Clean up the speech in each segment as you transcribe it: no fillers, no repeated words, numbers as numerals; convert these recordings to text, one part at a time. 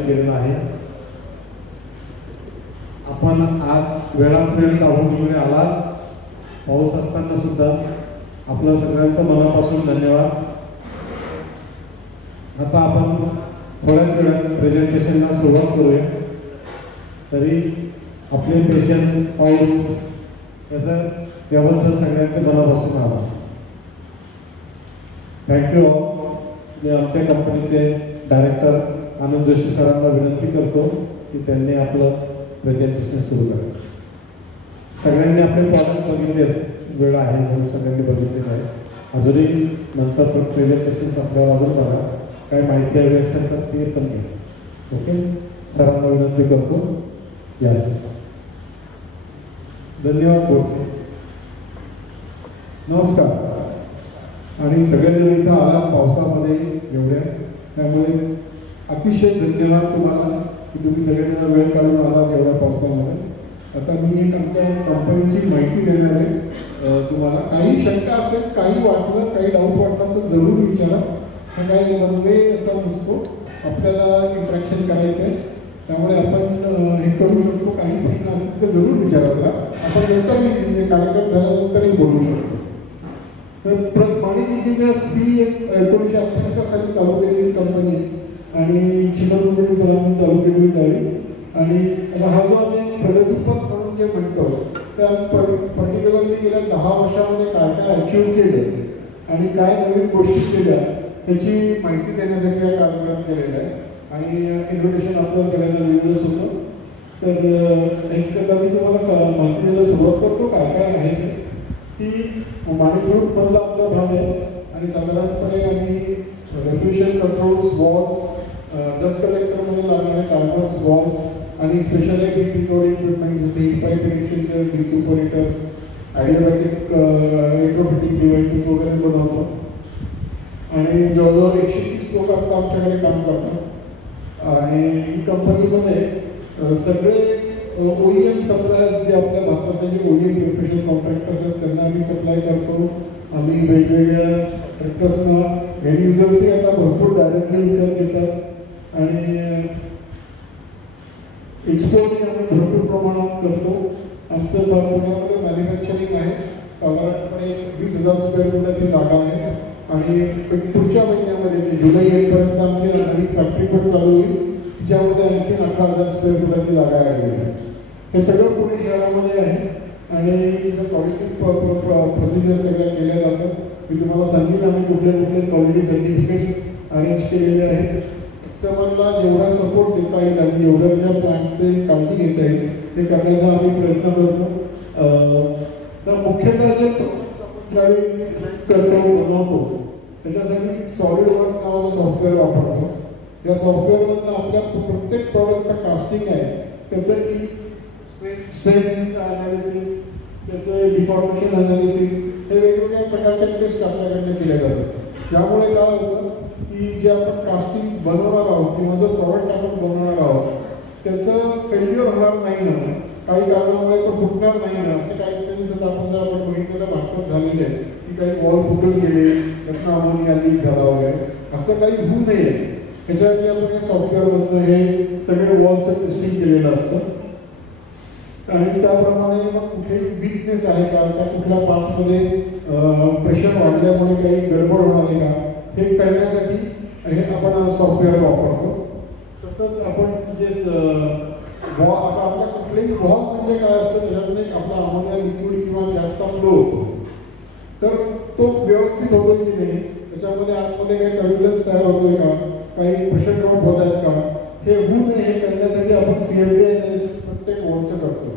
आयोजित केलेलं आहे. आपण आज वेळात वेळ काढून इकडे आला, पाऊस असताना सुद्धा आपलं सगळ्यांचं मनापासून धन्यवाद. आता आपण थोड्याच वेळात प्रेझेंटेशनला सुरुवात करूया. तरी आपले पेशन्स, पाऊस याबद्दल सगळ्यांच्या मनापासून आभार. Thank you all. मी आमच्या कंपनीचे डायरेक्टर आनंद जोशी सरांना विनंती करतो की त्यांनी आपलं प्रेझेंटेशन सुरू करायचं. सगळ्यांनी आपले प्रॉडक्ट बघितले, वेळ आहे म्हणून सगळ्यांनी बघितलेलं आहे. अजूनही नंतर प्रेझेंटेशन आपल्याला अजून बघा, काय माहिती हवी असेल तर ते पण घ्या. ओके, सरांना विनंती करतो. यास धन्यवाद बोलसे. नमस्कार. आणि सगळेजण इथं आला पावसामध्ये एवढ्या, त्यामुळे अतिशय धन्यवाद तुम्हाला की तुम्ही सगळेजण वेळ काढून आलात एवढ्या पावसामध्ये. आता मी एक आमच्या कंपनीची माहिती देणार आहे तुम्हाला. काही शंका असेल, काही वाटलं, काही डाऊट वाटला तर जरूर विचारा. हा काही वन-वे असा नसतो, आपल्याला इंटरॅक्शन करायचं आहे, त्यामुळे आपण हे करू शकतो. काही प्रश्न असतील तर जरूर विचारा जरा. आपण नंतरही म्हणजे कार्यक्रम झाल्यानंतरही बोलू शकतो. तर माणिक इंजिनियर्स ही एक 1978 साली चालू केलेली कंपनी आणि चिमरपुरी सरांनी चालू केलेली गाडी. आणि हा जो आम्ही प्रगतीपथ म्हणून जे म्हणतो त्या पर्टिक्युलरली गेल्या 10 वर्षामध्ये काय काय अचीव केलं आणि काय नवीन गोष्टी केल्या त्याची माहिती देण्यासाठी हा कार्यक्रम केलेला आहे. आणि इन्व्हिटेशन आपल्याला सगळ्यांना दिलेलंच होतं. तर एक मी तुम्हाला माहिती द्यायला सुरुवात करतो काय काय आहे ते. की माणिक ग्रुपमधला आमचा भाग आहे आणि साधारणपणे आम्ही रेफ्रिजरेशन कंट्रोल्स, वॉल्स, डस्ट कलेक्टरमध्ये लागणारे टायमर्स, वॉल्स आणि स्पेशलाइज इक्विपमेंट जसे heat pipe exchanger, desuperheaters, adiabatic retrofitting devices वगैरे बनवतो. आणि जवळजवळ 130 लोक आता आमच्याकडे काम करतात. आणि ही कंपनीमध्ये सगळे OEM सप्लायर्स जे आपल्या भारतातले जे OEM प्रोफेशनल कॉन्ट्रॅक्टर्स आहेत त्यांना आम्ही सप्लाय करतो. आम्ही वेगवेगळ्या ट्रॅक्टर्सना एंड युजर्सही आता भरपूर डायरेक्टली विकत घेतात आणि एक्सपोर्टही आम्ही भरपूर प्रमाणात करतो. आमचं पुण्यामध्ये मॅन्युफॅक्चरिंग आहे. साधारणपणे 20,000 स्क्वेअर फुटाची जागा आहे आणि पुढच्या महिन्यामध्ये जुलै एंडपर्यंत आमची नवीन फॅक्टरी पण चालू होईल. तिच्यामध्ये आणखी 18,000 स्क्वेअर फुटाची जागा ॲड आहे. हे सगळं पुणे शहरामध्ये आहे आणि इथं क्वालिटी प्रोसिजर सगळ्या केल्या जातात. मी तुम्हाला सांगेन आम्ही कुठले कुठले क्वालिटी सर्टिफिकेट्स अरेंज केलेले आहेत. कस्टमरला जेवढा सपोर्ट देता येईल आणि जेवढ्या त्या प्लांटची काळजी घेता येईल ते करण्याचा आम्ही प्रयत्न करतो. तर मुख्यतः जे करतो बनवतो त्याच्यासाठी सॉलिडवर्क नावाचं सॉफ्टवेअर वापरतो. या सॉफ्टवेअरमधनं आपल्या प्रत्येक प्रॉडक्टचं कास्टिंग आहे, त्याचं स्ट्रेंथ अनालिसिस, त्याचं डिफॉर्मेशन अनालिसिस, हे वेगवेगळ्या प्रकारच्या टेस्ट आपल्याकडनं केल्या जातात. त्यामुळे काय होतं की जे आपण कास्टिंग बनवणार आहोत किंवा जो प्रॉडक्ट आपण बनवणार आहोत त्याचं फेल्युअर होणार नाही ना, काही कारणामुळे तो फुटणार नाही ना, असे काही सेन्सेस आपण जर आपण बघितलेलं भारतात झालेले आहेत की काही वॉल फुटून गेले, त्यातनं अमोनिया लीक झाला वगैरे, असं काही होऊ नये ह्याच्यासाठी आपण या सॉफ्टवेअरमधनं हे सगळे वॉल्सचं टेस्टिंग केलेलं असतं. आणि त्याप्रमाणे मग कुठे वीकनेस आहे का, त्या कुठल्या पार्टमध्ये प्रेशर वाढल्यामुळे काही गडबड होणार आहे का, हे कळण्यासाठी हे आपण सॉफ्टवेअर वापरतो. तसंच आपण जे आता आपल्या कुठलेही वॉल म्हणजे काय असतं, त्याच्यात आपला अमोनिया लिक्विड किंवा गॅसचा फ्लो होतो, तर तो व्यवस्थित होतो की नाही, त्याच्यामध्ये आतमध्ये काही टर्ब्युलन्स तयार होतोय का, काही प्रेशर ड्रॉप होत आहेत का, हे होऊ नये हे कळण्यासाठी आपण CFD अनालिसिस प्रत्येक वॉलचं करतो.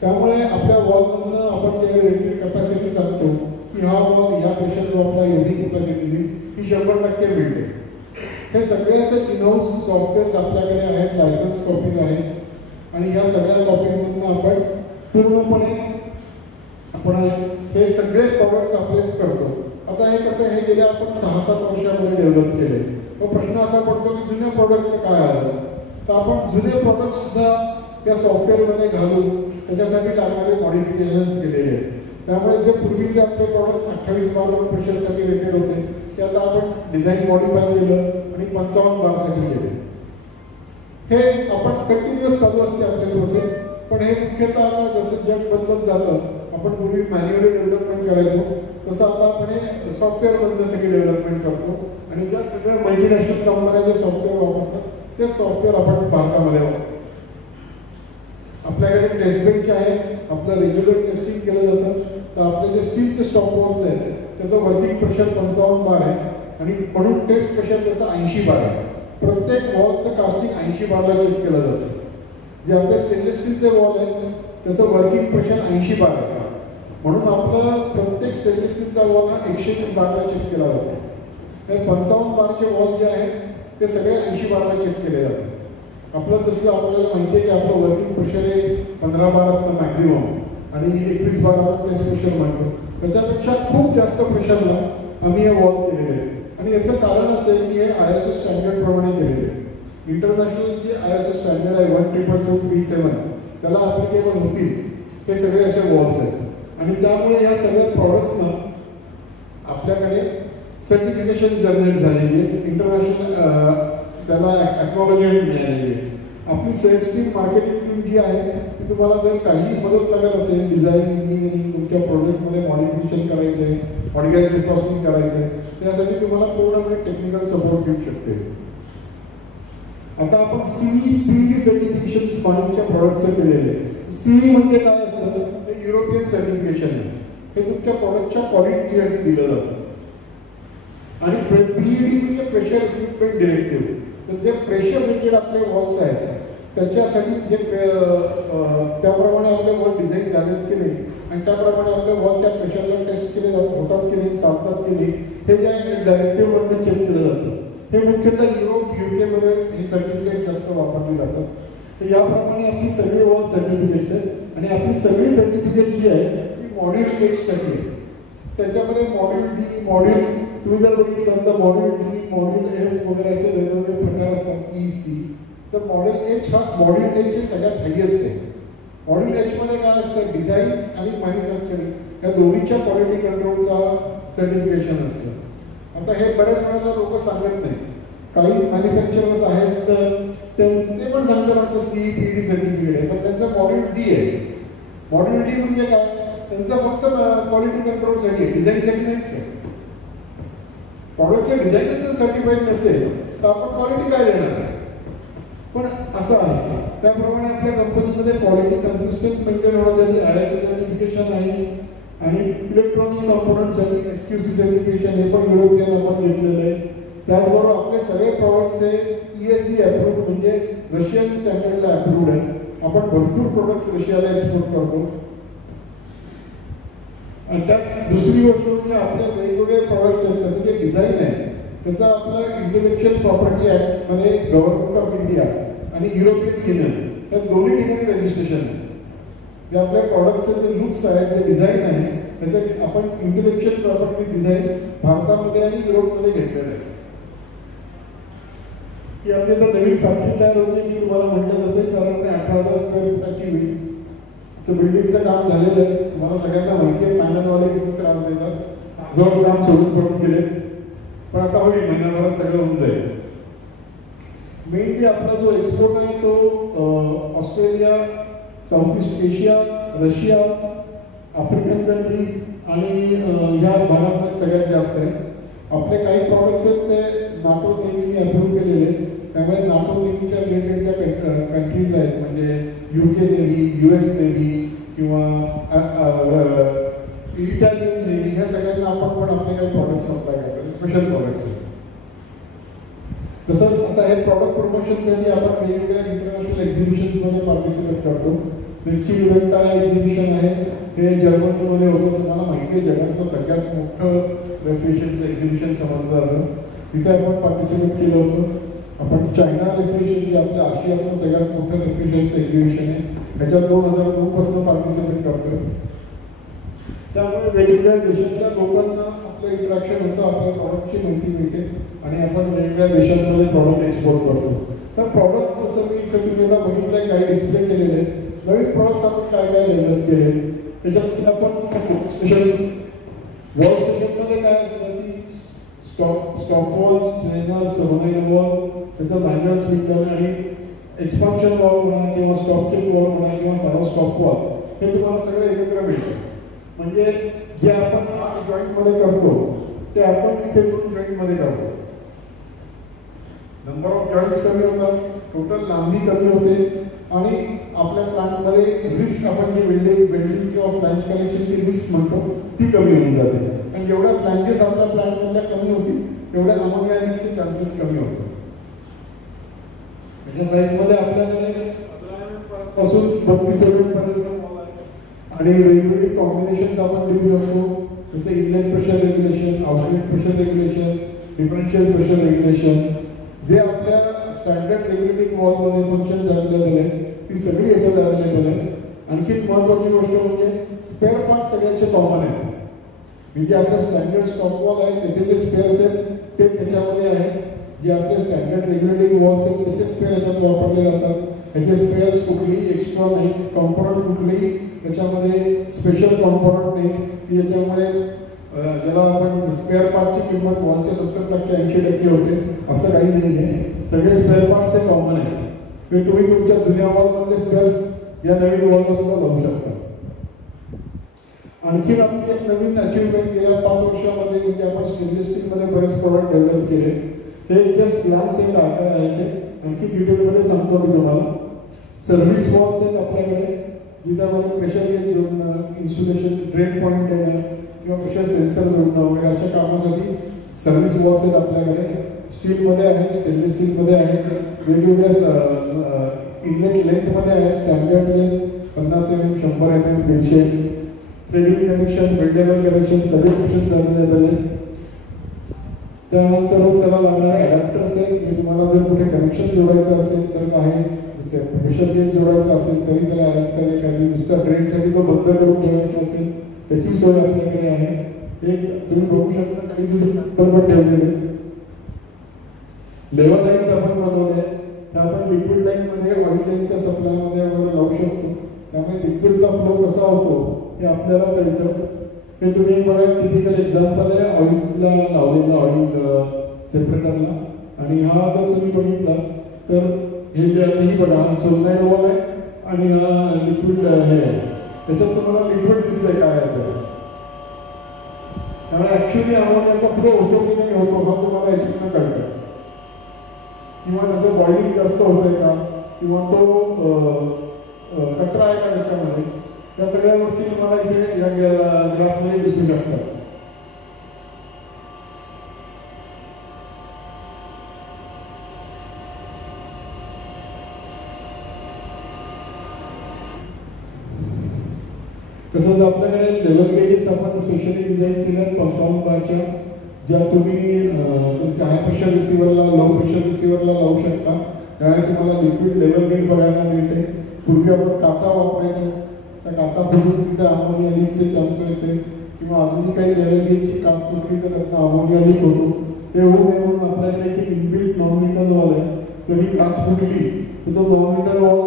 त्यामुळे आपल्या वॉलमधनं आपण ज्यावेळी रेटेड कॅपॅसिटी सांगतो की हा वॉल या प्रेशर ड्रॉपला एवढी कॅपॅसिटी दिली ही 100% मिळते. हे सगळे असे इनहाऊस सॉफ्टवेअर्स आपल्याकडे आहेत, लायसन्स कॉपीज आहेत आणि या सगळ्या कॉपीजमधनं आपण पूर्णपणे आपण हे सगळे प्रॉडक्ट्स आपले करतो. आता हे कसं, हे गेल्या आपण 6-7 वर्षामध्ये डेव्हलप केले. तो प्रश्न असा पडतो की जुन्या प्रॉडक्टचं काय आलं, तर आपण जुने प्रॉडक्ट सुद्धा या सॉफ्टवेअरमध्ये घालून त्याच्यासाठी लागणारे मॉडिफिकेशन्स केलेले आहेत. त्यामुळे जे पूर्वीचे आपले प्रॉडक्ट्स 28 बार प्रेशरसाठी रेटेड होते ते आता आपण डिझाईन मॉडिफाय केलं आणि 55 बारसाठी केले. कंटिन्युअस चालू असते आपली प्रोसेस. पण हे मुख्यतः आता जसं जग बदलत जातं, आपण पूर्वी मॅन्युअली डेव्हलपमेंट करायचो, तसं आता आपण हे सॉफ्टवेअरमधनं सगळी डेव्हलपमेंट करतो. आणि ज्या सगळ्या मल्टीनॅशनल कंपन्या जे सॉफ्टवेअर वापरतात ते सॉफ्टवेअर आपण भारतामध्ये वापरतो. आपल्याकडे टेस्ट बेंच आहे, आपलं रेग्युलर टेस्टिंग केलं जातं. तर आपले जे स्टीलचे स्टॉप वॉल्स आहेत त्याचं वर्किंग प्रेशर 55 बार आहे आणि म्हणून टेस्ट प्रेशर त्याचं 80 बार आहे. प्रत्येक वॉलचं कास्टिंग 80 बारला चेक केलं जातं. जे आपले स्टेनलेस स्टीलचे वॉल आहेत त्याचं वर्किंग प्रेशर 80 बार आहे. म्हणून आपलं प्रत्येक स्टेनलेस स्टीलचा वॉल हा 120 बारला चेक केला जातो. 55 बारचे वॉल जे आहेत ते सगळे 80 बारला चेक केले जातात. आपलं जसं आपल्याला माहिती आहे की आपलं वर्किंग प्रेशर हे 15 बार असतं मॅक्झिमम आणि 21 बार आपण टेस्ट प्रेशर म्हणतो. त्याच्यापेक्षा खूप जास्त प्रेशरला आम्ही हे वॉल केलेले आहे. आणि याचं कारण असं आहे की हे ISO स्टँडर्ड प्रमाणे केलेले आहे. इंटरनॅशनल जे ISO स्टँडर्ड आहे 12237 त्याला ॲप्लिकेबल होतील हे सगळे असे वॉल्स आहेत. आणि त्यामुळे या सगळ्या प्रॉडक्ट्सना आपल्याकडे सर्टिफिकेशन जनरेट झालेली आहे. इंटरनॅशनल त्याला ॲक्नॉलेजमेंट मिळालेली आहे. आपली सेल्स टीम, मार्केटिंग टीम जी आहे ती तुम्हाला जर काही मदत लागत असेल, डिझाईन, इंजिनिअरिंग, तुमच्या प्रोजेक्टमध्ये मॉडिफिकेशन करायचं आहे, मॉडिफाय रिकॉस्टिंग करायचं आहे, त्यासाठी तुम्हाला पूर्णपणे टेक्निकल सपोर्ट देऊ शकते. आता आपण CE/PD सर्टिफिकेशन स्पानिंगच्या प्रॉडक्टचं केलेले आहे. CE म्हणजे काय असतं? ते युरोपियन सर्टिफिकेशन आहे. हे तुमच्या प्रॉडक्टच्या क्वालिटीसाठी दिलं जातं. आणि PED म्हणजे प्रेशर इक्विपमेंट डिरेक्टिव्ह. तर जे प्रेशर रेटेड आपले वॉल्स आहेत त्याच्यासाठी जे त्याप्रमाणे आपले वॉल डिझाईन झालेत की नाही आणि त्याप्रमाणे आपले वॉल त्या प्रेशरला टेस्ट केले होतात की नाही, चालतात की नाही, हे जे डायरेक्टिव्हमध्ये चेक केलं जातं. हे मुख्यतः युरोप, UK मध्ये हे सर्टिफिकेट जास्त वापरली जातात. तर याप्रमाणे आपली सगळी वॉल सर्टिफिकेट्स आहेत. आणि आपली सगळी सर्टिफिकेट जी आहे ती मॉड्यूल 1 साठी आहे. त्याच्यामध्ये मॉड्यूल D, मॉड्यूल, तुम्ही जर बघितलं तर मॉड्यूल D, मॉड्यूल F वगैरे असे वेगवेगळे प्रकार असतात, EC. तर मॉड्यूल H हा मॉड्यूल H हे सगळ्यात हायेस्ट आहे. मॉड्यूल H मध्ये काय असतं? डिझाईन आणि मॅन्युफॅक्चरिंग या दोन्हीच्या क्वालिटी कंट्रोलचा सर्टिफिकेशन असतं. आता हे बऱ्याच वेळेला लोक सांगत नाही. काही मॅन्युफॅक्चरर्स आहेत तर ते पण सांगतात आमचं CE/PD सर्टिफिकेट आहे, पण त्यांचं मॉड्यूल D आहे. मॉड्यूल D म्हणजे काय? त्यांचा फक्त क्वालिटी कंट्रोलसाठी आहे, डिझाईनसाठी नाहीच आहे. प्रॉडक्टच्या डिझाईनच सर्टिफाईड नसेल तर आपण क्वालिटी काय देणार? पण असं आहे. त्याप्रमाणे आपल्या कंपनीमध्ये क्वालिटी कन्सिस्टंट मेंटेन होण्यासाठी ISO सर्टिफिकेशन आहे. आणि इलेक्ट्रॉनिक कॉम्पोनंटसाठी QC सर्टिफिकेशन हे पण युरोपियन आपण घेतलेलं आहे. त्याचबरोबर आपले सगळे प्रॉडक्ट्स हे ESE अप्रूव्ड म्हणजे रशियन स्टँडर्डला अप्रूव्ड आहे. आपण भरपूर प्रोडक्ट्स रशियाला एक्सपोर्ट करतो. आणि त्याच दुसरी गोष्ट म्हणजे आपल्या वेगवेगळे प्रॉडक्ट्स आहेत त्याचं जे डिझाईन आहे त्याचं आपलं इंटेलेक्च्युअल प्रॉपर्टी ॲक्ट मध्ये गव्हर्नमेंट ऑफ इंडिया आणि युरोपियन युनियन या दोन्ही ठिकाणी रजिस्ट्रेशन आहे. जे आपल्या प्रॉडक्टचे जे लुक्स आहेत, जे डिझाईन आहे त्याचं आपण इंटेलेक्च्युअल प्रॉपर्टी डिझाईन भारतामध्ये आणि युरोपमध्ये घेतलेलं आहे. की आपली तर नवीन फॅक्टरी तयार होते. मी तुम्हाला म्हटलं तसं साधारण 18,000 स्क्वेअर फुटाची होईल. बिल्डिंगचं काम झालेलं आहे. तुम्हाला सगळ्यांना माहिती आहे पॅनलवाले किती त्रास देतात. जोड काम सोडून पडून गेले, पण आता होईल, महिन्याभरात सगळं होऊन जाईल. मेनली आपला जो एक्सपोर्ट आहे तो Australia, south east Asia, Russia, African countries आणि ह्या भागामध्ये सगळ्यात जास्त आहे. आपले काही प्रॉडक्ट्स आहेत ते NATO नेव्हीने अप्रूव्ह केलेले. त्यामुळे NATO नेव्हीच्या रिलेटेड ज्या कंट्रीज आहेत म्हणजे UK नेव्ही, US नेव्ही किंवा इटालियन नेव्ही ह्या सगळ्यांना आपण पण आपले काही प्रॉडक्ट्स सप्लाय करतो, स्पेशल प्रॉडक्ट्स आहेत. तसंच आता हे प्रॉडक्ट प्रमोशनसाठी आपण वेगवेगळ्या इंटरनॅशनल एक्झिबिशन्समध्ये पार्टिसिपेट करतो. मिल्की इव्हेंटा एक्झिबिशन आहे, हे जर्मनीमध्ये होतं. तुम्हाला माहिती आहे जगातलं सगळ्यात मोठं रेफ्रिजरेशनचं एक्झिबिशन समजलं जातं. तिथे आपण पार्टिसिपेट केलं होतं. आपण चायना रेफ्रिजरेशन जे आपल्या आशियातलं सगळ्यात मोठं रेफ्रिजरेशनचं एक्झिबिशन आहे ह्याच्यात 2009 पासून पार्टिसिपेट करतो. त्यामुळे वेगवेगळ्या देशातल्या लोकांना आपलं इंटरॅक्शन होतं, आपल्या प्रॉडक्टची माहिती मिळते आणि आपण वेगवेगळ्या देशांमध्ये प्रॉडक्ट एक्सपोर्ट करतो. तर प्रॉडक्ट्स जसं मी इथं तुम्ही आता बघितलं काही डिस्प्ले केलेले नवीन प्रॉडक्ट्स आपण काय काय डेव्हलप केले. त्याच्यामध्ये आपण स्टेशन वॉल स्टेशनमध्ये काय असतं की स्टॉप वॉल, स्ट्रेनर, सोनाईन वॉल, त्याचं मॅन्युअल स्पीकर आणि एक्सपान्शन वॉल म्हणा किंवा स्टॉप चेक वॉल म्हणा किंवा साधा स्टॉप वॉल हे तुम्हाला सगळं एकत्र मिळतं. म्हणजे जे आपण जॉईंटमध्ये करतो ते आपण इथे जॉईंटमध्ये करतो. नंबर ऑफ जॉईंट्स कमी होतात, टोटल लांबी कमी होते आणि आपल्या प्लांटमध्ये रिस्क आपण जी वेल्डिंग किंवा फ्लॅंज कनेक्शनची रिस्क म्हणतो ती कमी होऊन जाते. आणि जेवढ्या फ्लॅंजेस आपल्या प्लांटमधल्या कमी होतील तेवढ्या अमोनिया लीकचे चान्सेस कमी होतात. त्याच्या साईडमध्ये आपल्याकडे पासून 32 पर्यंत आणि वेगवेगळी कॉम्बिनेशन आपण देऊ शकतो. जसे inlet pressure regulation, outlet pressure regulation, differential pressure regulation, जे आपल्या स्टँडर्ड रेग्युलेटिंग वॉलमध्ये फंक्शन्स अवेलेबल आहे ती सगळी याच्यात अवेलेबल आहे. आणखी महत्त्वाची गोष्ट म्हणजे स्पेअर पार्ट सगळ्यांचे कॉमन आहेत. म्हणजे आपलं स्टँडर्ड स्टॉप वॉल आहे त्याचे जे स्पेअर्स आहेत तेच ह्याच्यामध्ये आहे. जे आपले स्टँडर्ड रेग्युलेटिंग वॉल्स आहेत त्याचे स्पेअर ह्याच्यात वापरले जातात. ह्याचे स्पेअर्स कुठलीही एक्स्ट्रा नाही, कॉम्पोनंट कुठलीही त्याच्यामध्ये स्पेशल कॉम्पोनंट नाही की ज्याच्यामुळे ज्याला आपण स्पेअर पार्टची किंमत वॉलच्या 70% 80% होते असं काही नाही आहे. सगळे स्पेअर पार्ट्स हे कॉमन आहे. ते तुम्ही तुमच्या जुन्या वॉलमधले स्पेअर्स या नवीन वॉलला सुद्धा लावू शकता. आणखी आपली एक नवीन अचिव्हमेंट गेल्या 5 वर्षामध्ये म्हणजे आपण स्टेनलेस स्टीलमध्ये बरेच प्रोडक्ट डेव्हलप केले. हे जस्ट ग्लास एक आहे ते आणखी डिटेलमध्ये सांगतो मी तुम्हाला. सर्व्हिस वॉल्स आहेत आपल्याकडे जिच्यामध्ये प्रेशर गेज जोडणं, इन्सुलेशन ड्रेन पॉईंट देणं किंवा प्रेशर सेन्सर जोडणं वगैरे अशा कामासाठी सर्व्हिस वॉल्स आहेत आपल्याकडे. स्टीलमध्ये आहेत, स्टेनलेस स्टीलमध्ये आहेत, वेगवेगळ्या इनलेट लेंथमध्ये आहेत. Standard length 50 mm, 100 mm, 150. Threading connection, weldable connection सगळे ऑप्शन्स अवेलेबल आहेत. त्यानंतर त्याला लागणारे अडॅप्टर्स आहेत. म्हणजे तुम्हाला जर कुठे कनेक्शन जोडायचं असेल तर आहे, प्रेशर गेज जोडायचं असेल तरी त्याला अडॅप्टर आहे. काही दुसऱ्या ट्रेनसाठी तो बंद करून ठेवायचा असेल त्याची सोय आपल्याकडे आहे. एक तुम्ही बघू शकता काही नंबर ठेवलेले. लेवल लाईन्स आपण बनवले त्या आपण लिक्विड लाईनमध्ये ऑइल लाईनच्या सप्लायमध्ये वगैरे लावू शकतो. त्यामुळे लिक्विडचा फ्लो कसा होतो हे आपल्याला कळतं. हे तुम्ही बघा टिपिकल एक्झाम्पल आहे ऑइल्सला लावलेला ऑइल सेपरेटरला. आणि हा जर तुम्ही बघितला तर हे बघा हा सोलनाईड वॉल आहे आणि हा लिक्विड हे आहे. त्याच्यात तुम्हाला लिक्विड दिसतंय काय आहे. त्यामुळे ऍक्च्युअली अमोनियाचा फ्लो होतो की नाही होतो हा तुम्हाला याच्यातून कळतं. किंवा त्याचं बॉइलिंग जास्त होतंय का किंवा तो कचरा आहे का त्याच्यामध्ये या सगळ्या गोष्टी तुम्हाला इथे या ग्लासमध्ये दिसू शकतात. तसंच आपल्याकडे लेवल गेजेस आपण स्पेशली डिझाईन केल्यात 55 बारच्या, ज्या तुम्ही तुमच्या हाय प्रेशर रिसिव्हरला, लो प्रेशर रिसिव्हरला लावू शकता. त्यामुळे तुम्हाला लिक्विड लेवल गेज बघायला मिळते. पूर्वी आपण काचा वापरायचो, त्या काचा फुटून तिचा अमोनिया लीकचे चान्स व्हायचे किंवा अजूनही काही लेवल गेजची काच तुटली तर त्यातनं अमोनिया लीक होतो. ते होऊ नये म्हणून आपल्याकडे इथे इनबिल्ट नॉन-मेटल वॉल आहे. जरी काच फुटली तर तो नॉन-मेटल वॉल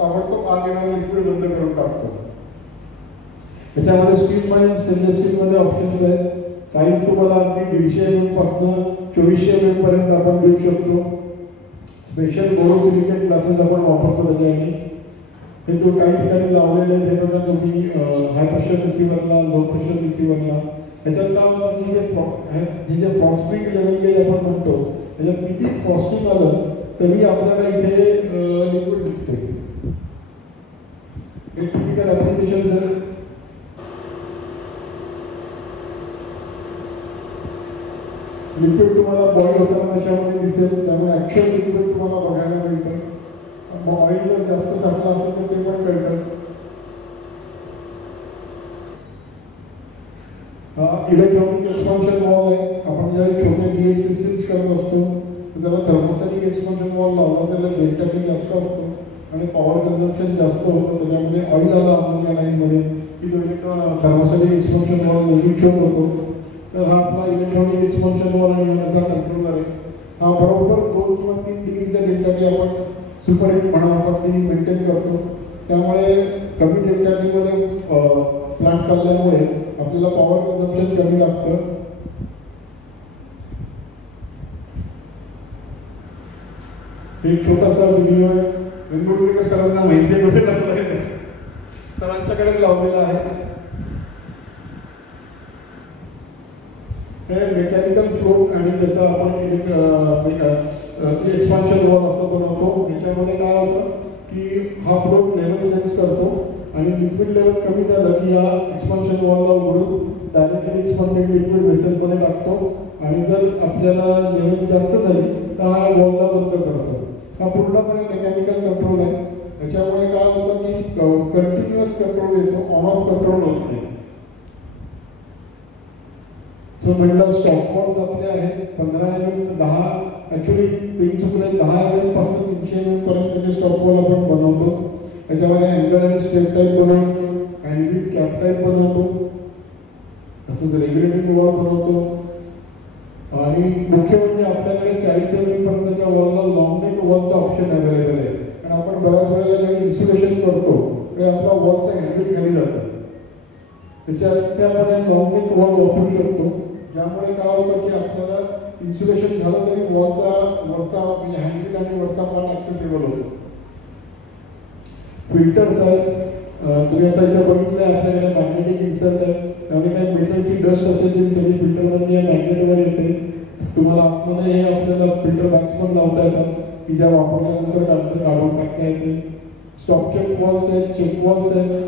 ताबडतोब आत येणारं लिक्विड बंद करून टाकतो. त्याच्यामध्ये स्टीलमध्ये स्टेनलेस स्टीलमध्ये ऑप्शन्स आहेत. साईज तुम्हाला अगदी 150 mm पासून 2400 mm पर्यंत आपण देऊ शकतो. स्पेशल बोरोसिलिकेट ग्लासेस आपण वापरतो त्याच्यासाठी. हे तो काही ठिकाणी लावलेले आहेत. हे बघा तुम्ही हाय प्रेशर रिसिव्हरला, लो प्रेशर रिसिव्हरला. त्याच्यात काय जे फ्रॉस्टिंग लेवल गेज आपण म्हणतो त्याच्यात किती फ्रॉस्टिंग आलं तरी आपल्याला इथे लिक्विड दिसते. हे टिपिकल ॲप्लिकेशन जर लिक्विड तुम्हाला बॉईल होताना त्याच्यामध्ये दिसेल. त्यामुळे ॲक्च्युअल लिक्विड तुम्हाला बघायला मिळतं. मग ऑइल जर जास्त साठला असेल तर ते पण कळतं. इलेक्ट्रॉनिक एक्सपान्शन वॉल आहे. आपण ज्या छोटे DH सिस्टम्स करत असतो त्याला थर्मोस्टॅटिक एक्सपान्शन वॉल लावला त्याला डेल्टा टी जास्त असतो आणि पॉवर कन्झम्पशन जास्त होतं. त्याच्यामध्ये ऑइल आला अमोनिया लाईनमध्ये की तो थर्मोस्टॅटिक एक्सपान्शन वॉल नेहमी छोट होतो. तर हा आपला इलेक्ट्रॉनिक एक्सपान्शन वॉल आणि याचा कंट्रोलर आहे. हा बरोबर 2 किंवा 3 डिग्रीचा डेल्टा टी आपण सुपर हिट म्हणा आपण ती मेंटेन करतो. त्यामुळे कमी डेल्टा टीमध्ये प्लांट चालल्यामुळे आपल्याला पॉवर कन्झम्पशन कमी लागतं. एक छोटासा व्हिडिओ आहे, वेंगुर्लेकर सरांना माहिती आहे कुठे लागलाय, सरांच्याकडे लावलेला आहे. हे मेकॅनिकल फ्लोट आणि त्याचा आपण एक्सपान्शन वॉल असं बनवतो. याच्यामध्ये काय होतं की हा फ्लोट लेवल सेन्स करतो आणि लिक्विड लेवल कमी झालं की या एक्सपान्शन वॉलला उघडून डायरेक्टली एक्सपांडेड लिक्विड वेसलमध्ये टाकतो आणि जर आपल्याला लेवल जास्त झाली तर हा वॉलला बंद करतो. हा पूर्णपणे मेकॅनिकल कंट्रोल आहे. याच्यामुळे काय होतं की कंटिन्युअस कंट्रोल येतो, ऑन ऑफ कंट्रोल होत नाही. सो म्हणलं स्टॉप वॉल्स आपले आहेत 15 mm, 10 ॲक्च्युली 10 mm पासून 300 mm पर्यंतचे स्टॉप वॉल आपण बनवतो. त्याच्यामध्ये अँगल आणि स्टेप टाईप बनवतो, हँडविल कॅप टाईप बनवतो, तसंच रेग्युलेटिंग वॉल बनवतो. आणि मुख्य म्हणजे आपल्याकडे 40 mm पर्यंतच्या वॉलला लॉंग नेक वॉलचा ऑप्शन अवेलेबल आहे. कारण आपण बऱ्याच वेळेला जेव्हा इन्सुलेशन करतो तेव्हा आपला वॉलचा हँडविल खाली जातो. त्याच्या आपण लॉंग नेक वॉल वापरू शकतो, ज्यामुळे काय होतं की आपल्याला इन्सुलेशन झालं तरी वरचा म्हणजे हँडविल आणि वरचा पार्ट ॲक्सेसिबल होतो. फिल्टर्स आहेत, तुम्ही आता इथे बघितलं आपल्याकडे मॅग्नेटिक इन्सर्ट आहे. त्यामुळे काही मेटलची डस्ट असेल तरी सगळी फिल्टरमध्ये या मॅग्नेटवर येते. तुम्हाला आतमध्ये हे आपल्याला फिल्टर बॅग्स पण लावता येतात की ज्या वापरल्यानंतर काढून टाकता येते. स्टॉप चेक वॉल्स आहेत, चेक वॉल्स आहेत.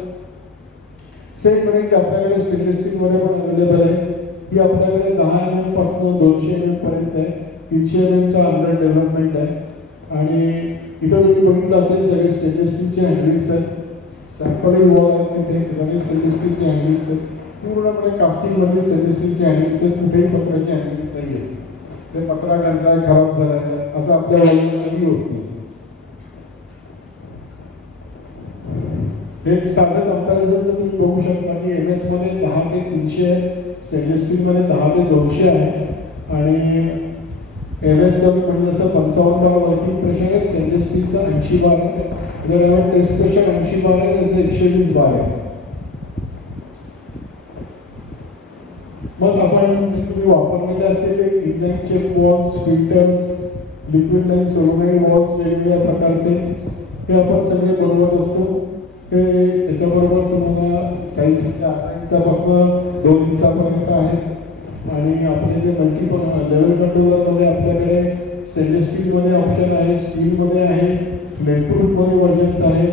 सेट रेंज आपल्याकडे स्टेनलेस स्टीलमध्ये पण अवेलेबल आहे. ही आपल्याकडे 10 mm पासून 200 mm पर्यंत आहे. 300 mm चा अंडर डेव्हलपमेंट आहे. आणि इथं तुम्ही बघितलं असेल सगळे स्टेनलेस स्टीलचे हँडल्स आहेत. सॅम्पलही वॉल आहेत तिथे, सगळे स्टेनलेस स्टीलचे हँडल्स आहेत. पूर्णपणे कास्टिंगमध्ये स्टेनलेस स्टीलचे हँडल्स आहेत. कुठेही पत्राचे हँडल्स नाही आहेत. ते पत्रा गंजलाय, खराब झालाय असं आपल्या वॉलमध्ये होत नाही. एक साधं कंपॅरिझन तुम्ही बघू शकता की MS मध्ये 10 ते 300 आहे, स्टेनलेस स्टीलमध्ये 10 ते 200 आहे. आणि MS म्हणजे 55 बार वर्किंग प्रेशर आहे, स्टेनलेस स्टीलचा 80 बार आहे. जर टेस्ट प्रेशर 80 बार आहे, त्याचं 120 बार आहे. मग आपण तुम्ही वापरलेले असलेले inline check valves, filters, liquid line solenoid valves वेगवेगळ्या प्रकारचे हे आपण सगळे बनवत असतो. हे त्याच्याबरोबर तुम्हाला साईज 8 इंचापासून 2 इंचापर्यंत आहे. आणि आपले जे मल्टिपल लेवल कंट्रोलरमध्ये आपल्याकडे स्टेनलेस स्टीलमध्ये ऑप्शन आहे, स्टीलमध्ये आहे, लेडप्रूफमध्ये व्हर्जन्स आहेत.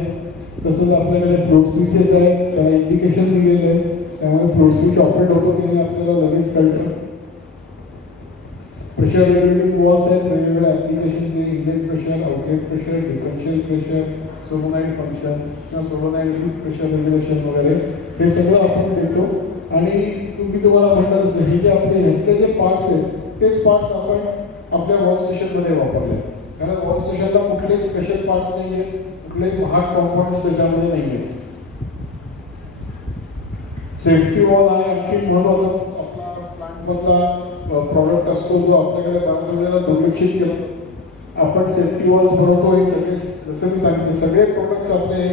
तसंच आपल्याकडे फ्लोट स्विचेस आहेत, त्याला इंडिकेशन दिलेलं आहे, त्यामुळे फ्लोट स्विच ऑपरेट होतो की नाही आपल्याला लगेच कळतं. प्रेशर रेग्युलेटिंग वॉल्स आहेत वेगवेगळ्या ॲप्लिकेशनचे, inlet pressure, outlet pressure, differential pressure, solenoid function किंवा सोलोनाईड प्रेशर रेग्युलेशन वगैरे हे सगळं आपण देतो. आणि तुम्ही तुम्हाला म्हणणार हे जे आपले ह्यातले जे पार्ट्स आहेत तेच पार्ट्स आपण आपल्या वॉल स्टेशनमध्ये वापरले. कारण वॉल स्टेशनला कुठलेही स्पेशल पार्ट्स नाही आहेत, कुठलेही महाग कॉम्पोनंट्स त्याच्यामध्ये नाही आहेत. सेफ्टी वॉल आहे आणखी महत्त्वाचा आपला प्लांटमधला प्रॉडक्ट असतो जो आपल्याकडे बऱ्याच वेळेला दुर्लक्षित केला. आपण सेफ्टी वॉल्स बनवतो. हे सगळे जसं मी सांगितलं सगळे प्रोडक्ट्स आपले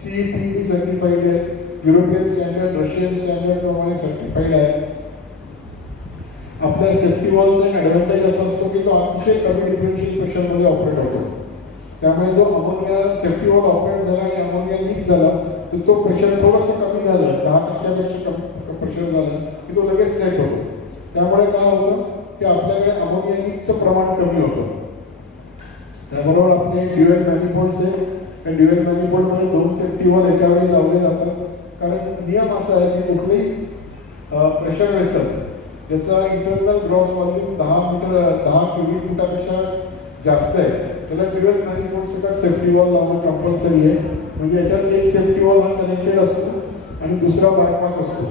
CEP सर्टिफाईड आहेत, युरोपियन स्टँडर्ड, रशियन स्टँडर्ड प्रमाणे सर्टिफाईड आहे. आपल्या सेफ्टी वॉलचा एक ॲडव्हान्टेज असा असतो की तो अतिशय कमी डिफरन्शियल प्रेशरमध्ये ऑपरेट होतो. त्यामुळे जो अमोनिया सेफ्टी वॉल ऑपरेट झाला आणि अमोनिया लीक झाला तर तो प्रेशर थोडंसं कमी झालं, 10% कमी प्रेशर झालं की तो लगेच सेट होतो. त्यामुळे काय होतं की आपल्याकडे अमोनिया लीकचं प्रमाण कमी होतं. त्याबरोबर आपले ड्युएल मॅनिफोल्ड्स आहेत. या ड्युएल मॅनिफोल्डमध्ये 2 सेफ्टी वॉल एकावेळी लावले जातात. कारण नियम असा आहे की कुठलेही प्रेशर वेसल ज्याचा इंटरनल ग्रॉस व्हॉल्यूम 10 क्युबिक फुटापेक्षा जास्त आहे त्याला ड्युएल मॅनिफोल्ड सेफ्टी वॉल लावणं कंपल्सरी आहे. म्हणजे याच्यात एक सेफ्टी वॉल हा कनेक्टेड असतो आणि दुसरा बायपास असतो.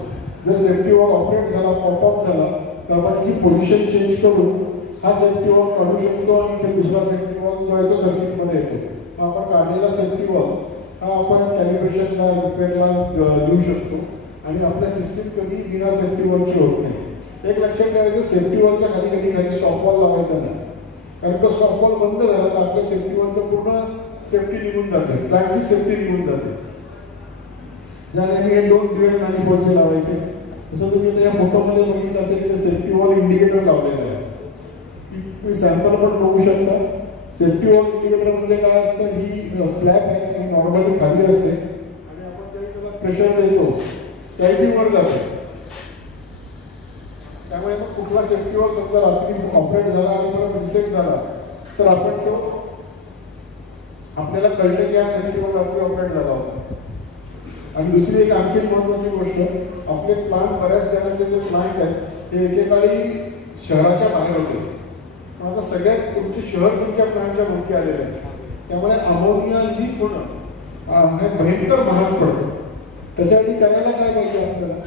जर सेफ्टी वॉल ऑपरेट झाला, पॉपअप झाला तर आपण याची पोझिशन चेंज करून हा सेफ्टी वॉल काढू शकतो आणि इथे दुसरा सेफ्टी वॉल जो आहे तो सर्किटमध्ये येतो. आपण काढलेला सेफ्टी वॉल हा आपण कॅलिब्रेशनला, रिपेअरला देऊ शकतो आणि आपल्या सिस्टीम कधी बिना सेफ्टी वॉलची होत नाही. एक लक्षात ठेवायचं, सेफ्टी वॉलच्या खाली स्टॉप वॉल लावायचा नाही. कारण तो स्टॉप वॉल बंद झाला तर आपल्या सेफ्टी वॉलचं पूर्ण सेफ्टी निघून जाते, प्लांटची सेफ्टी निघून जाते. ज्याने हे 2 ड्युएल मॅनिफोल्डचे लावायचे. जसं तुम्ही त्या फोटोमध्ये बघितलं असेल की सेफ्टी वॉल इंडिकेटर लावलेला आहे. तुम्ही सॅम्पल पण बघू शकता. सेफ्टी वॉल इंडिकेटर म्हणजे काय असतं, ही फ्लॅप आहे, ही नॉर्मली खाली असते आणि आपण ज्यावेळी त्याला प्रेशर देतो त्यावेळी वर जाते. त्यामुळे मग कुठला सेफ्टी वॉल समजा रात्री ऑपरेट झाला आणि परत रिसेट झाला तर आपण तो आपल्याला कळलं की हा सेफ्टी वॉल रात्री ऑपरेट झाला होता. आणि दुसरी एक आणखी महत्त्वाची गोष्ट, आपले प्लांट बऱ्याच जणांचे जे प्लांट आहेत ते एकेकाळी शहराच्या बाहेर होते, पण आता सगळ्यात तुमचे शहर तुमच्या प्लांटच्या भोवती आलेले आहे. त्यामुळे अमोनिया लीक होणं हे भयंकर महाग पडतो. त्याच्यासाठी करायला काय पाहिजे आपल्याला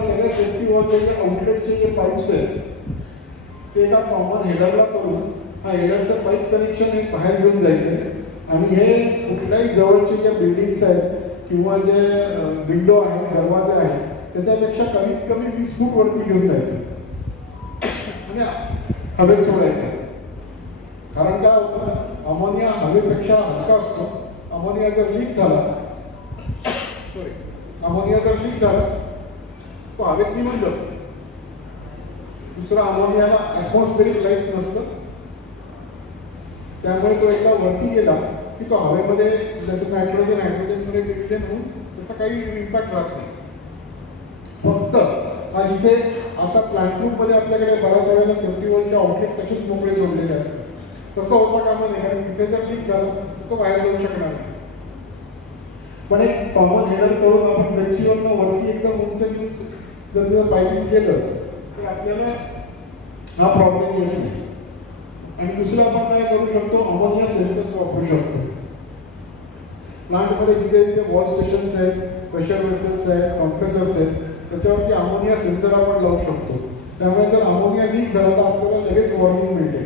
सगळ्या सेफ्टी वॉलचे जे आउटलेटचे जे पाईप्स आहेत ते एका कॉमन हेडरला करून हा हेडरचं पाईप कनेक्शन हे बाहेर घेऊन जायचं आहे आणि हे कुठल्याही जवळचे ज्या बिल्डिंग्स आहेत किंवा जे विंडो आहेत, दरवाजे आहेत त्याच्यापेक्षा कमीत कमी 20 फूट वरती घेऊन जायचं आणि हवेत सोडायचं. कारण काय होतं, अमोनिया हवेपेक्षा हलका असतो. अमोनिया जर लीक झाला तो हवेत निघून जातो. दुसरा, अमोनियाला ॲटमॉस्फेरिक लाईफ नसतं, त्यामुळे तो एकदा वरती गेला की तो हवेमध्ये जसं नायट्रोजनमध्ये डिव्हिजन होऊन त्याचा काही इम्पॅक्ट राहत नाही. फक्त इथे आता प्लांट रूममध्ये आपल्याकडे बऱ्याच वेळेला सेफ्टी वॉलचे आउटलेट तसेच मोकळे सोडलेले असतात. तसं होता कामा नाही, कारण तिथे जर लीक झाला तर तो बाहेर जाऊ शकणार नाही. पण एक कॉमन हेडर करून आपण गच्चीवरनं वरती एकदम उंच घेऊन जर तिथं पायपिंग केलं तर आपल्याला हा प्रॉब्लेम येत नाही. आणि दुसरं आपण काय करू शकतो, अमोनिया सेन्सर्स वापरू शकतो. प्लांटमध्ये जिथे जिथे वॉल स्टेशन्स आहेत, प्रेशर वेसल्स आहेत, कॉम्प्रेसर्स आहेत त्याच्यावरती अमोनिया सेन्सर आपण लावू शकतो. त्यामुळे जर अमोनिया लीक झाला तर आपल्याला लगेच वॉर्निंग मिळते.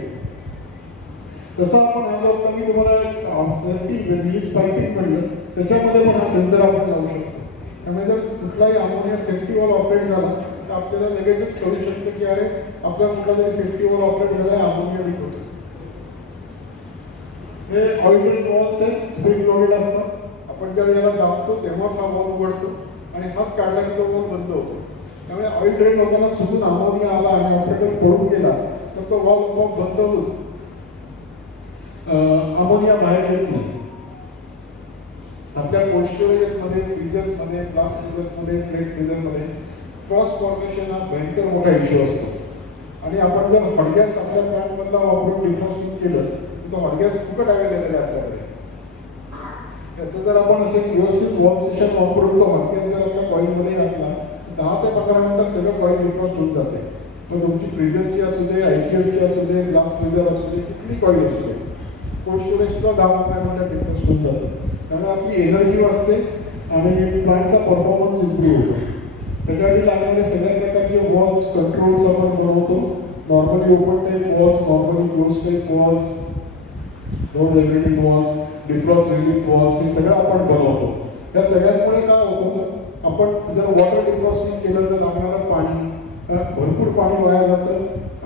तसं आपण आणलं होतं, मी तुम्हाला एक सेफ्टी रिलीज पायपिंग म्हणलं, त्याच्यामध्ये पण हा सेन्सर आपण लावू शकतो. त्यामुळे जर कुठलाही अमोनिया सेफ्टी वॉल ऑपरेट झाला तर आपल्याला लगेचच कळू शकतं की अरे आपला कुठला तरी सेफ्टी वॉल ऑपरेट झाला आहे, अमोनिया लीक होतो. हे ऑइल वॉल्स आहेत, स्प्रिंग लोडेड असतात. आपण ज्यावेळी याला दाबतो तेव्हाच हा वॉल उघडतो आणि हात काढला की तो वॉल बंद होतो. त्यामुळे ऑइल ड्रेन होताना चुकून अमोनिया आला आणि ऑपरेटर पडून गेला तर तो वॉल बंद होऊन अमोनिया बाहेर येत नाही. आपल्या कोल्ड स्टोरेजेसमध्ये, फ्रीजर्समध्ये, ग्लास फ्रीजर्समध्ये, प्लेट फ्रीजरमध्ये फ्रॉस्ट फॉर्मेशन हा भयंकर मोठा इश्यू असतो. आणि आपण जर हॉट गॅस आपल्या प्लांटमधला वापरून डिफ्रॉस्टिंग केलं तर तो हॉट गॅस फुकट अवेलेबल आहे आपल्याकडे. त्याचं जर आपण असं व्यवस्थित वॉल स्टेशन वापरून तो हॉट गॅस जर आपल्या कॉईलमध्ये घातला 10 ते 15 मिनिटात सगळं कॉईल डिफ्रॉस्ट होऊन जाते. मग तुमची फ्रीजरची असू दे, IQची असू दे, ग्लास फ्रीजर असू दे, कुठली कॉईल असू दे, कोल्ड स्टोरेज सुद्धा 10-15 मिनिटात डिफ्रॉस्ट होऊन जातं. त्यामुळे आपली एनर्जी वाचते आणि प्लांटचा परफॉर्मन्स इम्प्रूव्ह होतो. त्याच्यासाठी लागणारे सगळ्या प्रकारचे वॉल्स कंट्रोल्स आपण बनवतो. Normally open type walls, normally close type walls, road regulating walls, defrost regulating walls हे सगळं आपण बनवतो. या सगळ्यांमुळे काय होतं, आपण जर वॉटर डिफ्रॉस्टिंग केलं तर लागणारं पाणी भरपूर पाणी वाया जातं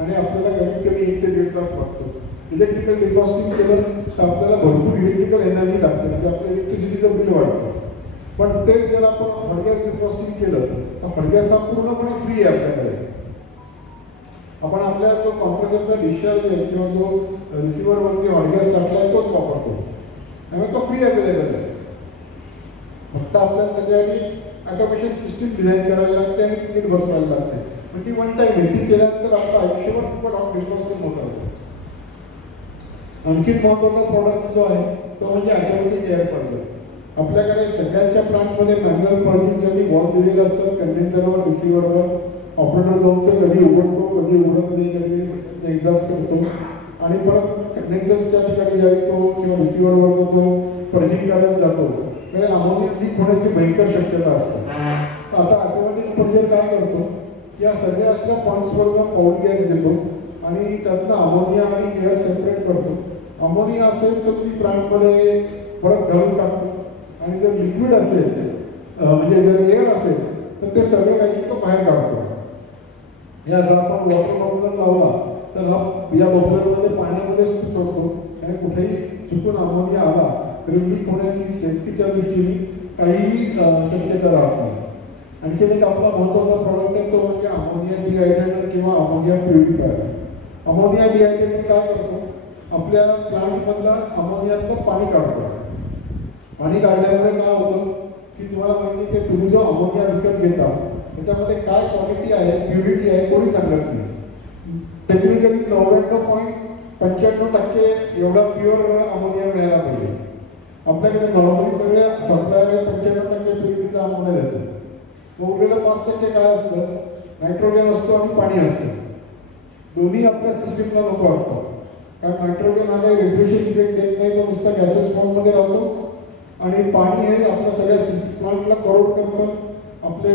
आणि आपल्याला कमीत कमी 1 ते 1.5 तास लागतो. इलेक्ट्रिकल डिफ्रॉस्टिंग केलं तर आपल्याला भरपूर इलेक्ट्रिकल एनर्जी लागते, म्हणजे आपलं इलेक्ट्रिसिटीचं बिल वाढतं. पण तेच जर आपण हॉट गॅस डिफ्रॉस्टिंग केलं तर हॉट गॅस हा पूर्णपणे फ्री आहे आपल्याकडे. आपण आपल्या तो कॉम्प्रेसरचा डिस्चार्ज आहे किंवा जो रिसिव्हरवरती हॉट गॅस टाकला आहे तोच वापरतो, त्यामुळे तो फ्री अवेलेबल आहे. फक्त आपल्याला त्याच्यासाठी ऑटोमेशन सिस्टीम डिझाईन करायला लागते आणि तिकीट बसवायला लागते. पण ती वन टाईम ती केल्यानंतर आपलं आयुष्यभर खूप डिफ्रॉस्टिंग होत आहे. आणखी महत्त्वाचा प्रॉडक्ट जो आहे तो म्हणजे ऑटोमॅटिक एअर पर्जर. आपल्याकडे सगळ्यांच्या प्लांटमध्ये मॅन्युअल पर्जिंगसाठी वॉल दिलेले असतात, कंडेन्सरवर, रिसिव्हरवर. ऑपरेटर जाऊन ते कधी उघडतो, कधी उघडत नाही, कधी एकदाच करतो आणि परत कंडेन्सरच्या ठिकाणी जातो किंवा रिसिव्हरवर तो पर्जिंग करायला जातो. म्हणजे अमोनिया लीक होण्याची भयंकर शक्यता असते. आता ऑटोमॅटिक पर्जर काय करतो, या सगळ्या असल्या पॉईंट्सवरनं पाऊल गॅस घेतो आणि त्यातनं अमोनिया आणि एअर सेपरेट करतो. अमोनिया असेल तर ती प्लांटमध्ये परत घालून टाकतो आणि जर लिक्विड असेल म्हणजे जर एअर असेल तर ते सगळं काही तो बाहेर काढतो. या जर आपण वॉटर बॉटल लावला तर हा या बॉटलमध्ये पाण्यामध्ये सोडतो आणि कुठेही चुकून अमोनिया आला तरी लीक होण्याची सेफ्टीच्या दृष्टीने काहीही शक्यता राहत नाही. आणखी एक आपला महत्त्वाचा प्रॉडक्ट आहे तो म्हणजे अमोनिया डिहायड्रेटर किंवा अमोनिया प्युरिफायर. अमोनिया डिहायड्रेटर काय करतो, आपल्या प्लांटमधला अमोनियाचं पाणी काढतो. पाणी काढल्यामुळे काय होतं की तुम्हाला माहिती की तुम्ही जो अमोनिया विकत घेता त्याच्यामध्ये काय क्वालिटी आहे, प्युरिटी आहे, कोणी सांगत नाही. टेक्निकली 99.95% एवढा प्युअर अमोनिया मिळायला पाहिजे. आपल्याकडे नॉर्मली सगळ्या सप्लायर 95% प्युरिटीचा अमोनिया देतात. उरलेलं 5% काय असतं, नायट्रोजन असतो आणि पाणी असतं. दोन्ही आपल्या सिस्टीमला नको असतात. कारण नायट्रोजन हा काही रेफ्रिजरेशन इफेक्ट देत नाही, तो नुसता गॅसेस फॉर्ममध्ये राहतो. आणि पाणी हे आपल्या सगळ्या प्लांटला करोड करतं, आपले